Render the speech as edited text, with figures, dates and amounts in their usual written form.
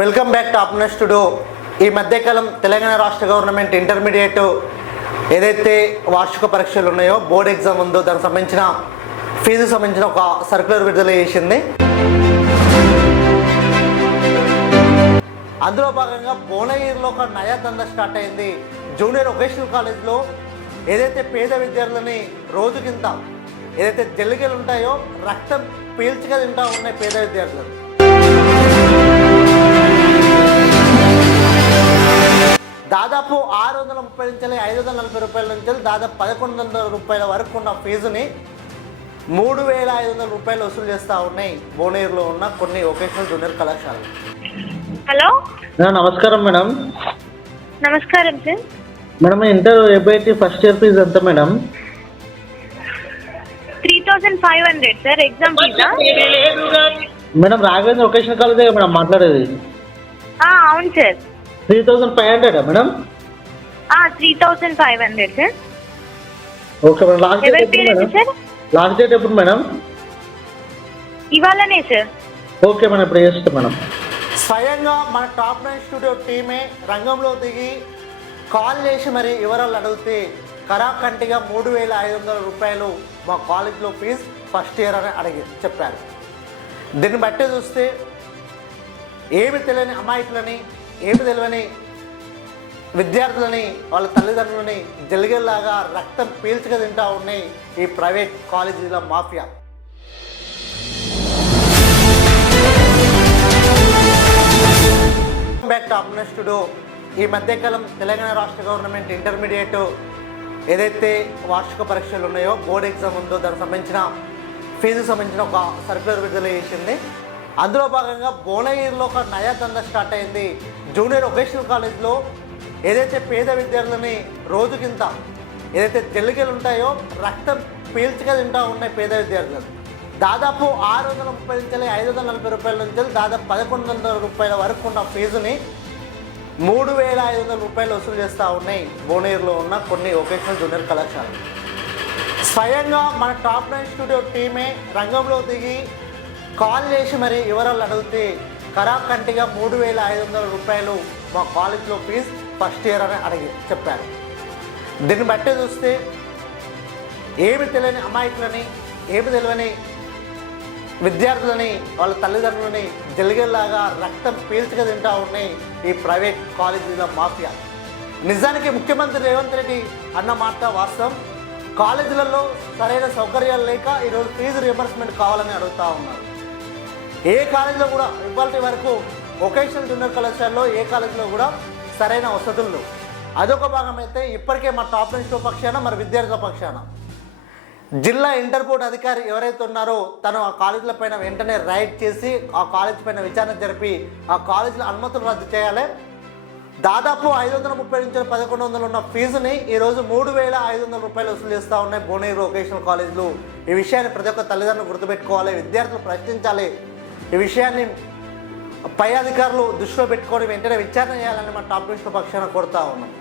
Welcome back to Apnes studio. ఈ మధ్యకాలం తెలంగాణ రాష్ట్ర గవర్నమెంట్ ఇంటర్మీడియట్ ఏదైతే వార్షిక పరీక్షలు ఉన్నాయో, బోర్డ్ ఎగ్జామ్ ఉందో, దానికి సంబంధించిన ఫీజుకు సంబంధించిన ఒక సర్క్యులర్ విడుదల చేసింది. అందులో భాగంగా భువనగిరిలో ఒక నయా దందా స్టార్ట్ అయింది. జూనియర్ వొకేషనల్ కాలేజ్లో ఏదైతే పేద విద్యార్థులని రోజుకింత ఏదైతే జల్లికలు ఉంటాయో రక్తం పీల్చుగా తింటా ఉన్నాయి పేద విద్యార్థులు. దాదాపు 630 నుంచి 540 రూపాయల నుంచి దాదాపు 1100 రూపాయల వరకు ఉన్న ఫీజుని 3500 రూపాయలు వసూలు చేస్తూ ఉన్నాయి భువనగిరిలో ఉన్న కొన్ని వొకేషనల్ జూనియర్ కళాశాలలు. హలో, నమస్కారం మేడం. నమస్కారం సార్. మేడం, ఇంటర్ ఏబైటీ ఫస్ట్ ఇయర్ ఫీజు ఎంత మేడం? 3500 సార్. ఎగ్జామ్ ఫీజా? మేడం, రాఘవేంద్ర వొకేషనల్ కాలేజే మేడం మాట్లాడేది. అవును sir. 3500 madam? 3500 sir. Okay madam. Last date ఎప్పుడు మేడం? సార్, లాస్ట్ డేట్ ఎప్పుడు మేడం? ఇవాళనే సార్. ఓకే మేడం, ఇప్పుడు చేస్తాం మేడం. స్వయంగా మన టాప్ 9 స్టూడియో టీమే రంగంలో దిగి కాల్ చేసి మరి వివరాలు అడిగితే కరాకంటిగా 3500 రూపాయలు మా కాలేజ్లో ఫీజు ఫస్ట్ ఇయర్ అని చెప్పారు. దీన్ని బట్టి చూస్తే ఏమి తెలియని అమాయకులని, ఏమి తెలియని విద్యార్థులని, వాళ్ళ తల్లిదండ్రులని జల్లిగల్లాగా రక్తం పీల్చుగా తింటూ ఉన్నాయి ఈ ప్రైవేట్ కాలేజీల మాఫియా. Back to Apnes studio. ఈ మధ్యకాలం తెలంగాణ రాష్ట్ర గవర్నమెంట్ ఇంటర్మీడియట్ ఏదైతే వార్షిక పరీక్షలు ఉన్నాయో, బోర్డ్ ఎగ్జామ్ ఉందో, దానికి సంబంధించిన ఫీజుకు సంబంధించిన ఒక సర్క్యులర్ విడుదల చేసింది. అందులో భాగంగా భువనగిరిలో ఒక నయా దందా స్టార్ట్ అయింది. జూనియర్ వొకేషనల్ కాలేజ్లో ఏదైతే పేద విద్యార్థులని రోజుకింత ఏదైతే జల్లికలు ఉంటాయో రక్తం పీల్చుగా తింటూ ఉన్నాయి పేద విద్యార్థులు. దాదాపు 630 నుంచి 540 రూపాయల నుంచి దాదాపు 1100 రూపాయల వరకు ఉన్న ఫీజుని 3500 రూపాయలు వసూలు చేస్తూ ఉన్నాయి భువనగిరిలో ఉన్న కొన్ని వొకేషనల్ జూనియర్ కళాశాలలు. స్వయంగా మన టాప్ 9 స్టూడియో టీమే రంగంలో దిగి కాల్ చేసి మరి వివరాలు అడిగితే కరాకంటిగా 3500 రూపాయలు మా కాలేజ్లో ఫీజు ఫస్ట్ ఇయర్ అని చెప్పారు. దీన్ని బట్టి చూస్తే ఏమి తెలియని అమాయకులని, ఏమి తెలియని విద్యార్థులని, వాళ్ళ తల్లిదండ్రులని జల్లిగల్లాగా రక్తం పీల్చుగా తింటూ ఉన్నాయి ఈ ప్రైవేట్ కాలేజీల మాఫియా. నిజానికి ముఖ్యమంత్రి రేవంత్ రెడ్డి అన్న మాట వాస్తవం. కాలేజీలలో సరైన సౌకర్యాలు లేక ఈరోజు ఫీజు రియంబర్స్మెంట్ కావాలని అడుగుతూ ఉన్నారు. ఏ కాలేజీలో కూడా ఇవాళ వరకు వొకేషనల్ జూనియర్ కళాశాలలో ఏ కాలేజీలో కూడా సరైన వసతులు. అదొక భాగం అయితే ఇప్పటికే మా టాప్ 9 స్టూడియో పక్షాన, మరి విద్యార్థుల పక్షాన జిల్లా ఇంటర్ బోర్డు అధికారి ఎవరైతే ఉన్నారో తను ఆ కాలేజీల పైన వెంటనే రైడ్ చేసి ఆ కాలేజీ పైన విచారణ జరిపి ఆ కాలేజీల అనుమతులు రద్దు చేయాలి. దాదాపు 530 నుంచి 1100 ఉన్న ఫీజుని ఈరోజు 3500 రూపాయలు వసూలు చేస్తూ ఉన్నాయి భువనగిరి వొకేషనల్ కాలేజీలు. ఈ విషయాన్ని ప్రతి ఒక్క తల్లిదండ్రులు గుర్తుపెట్టుకోవాలి, విద్యార్థులు ప్రశ్నించాలి. ఈ విషయాన్ని పై అధికారులు దృష్టిలో పెట్టుకొని వెంటనే విచారణ చేయాలని మా టాప్ 9 పక్షాన కోరుతా ఉన్నాం.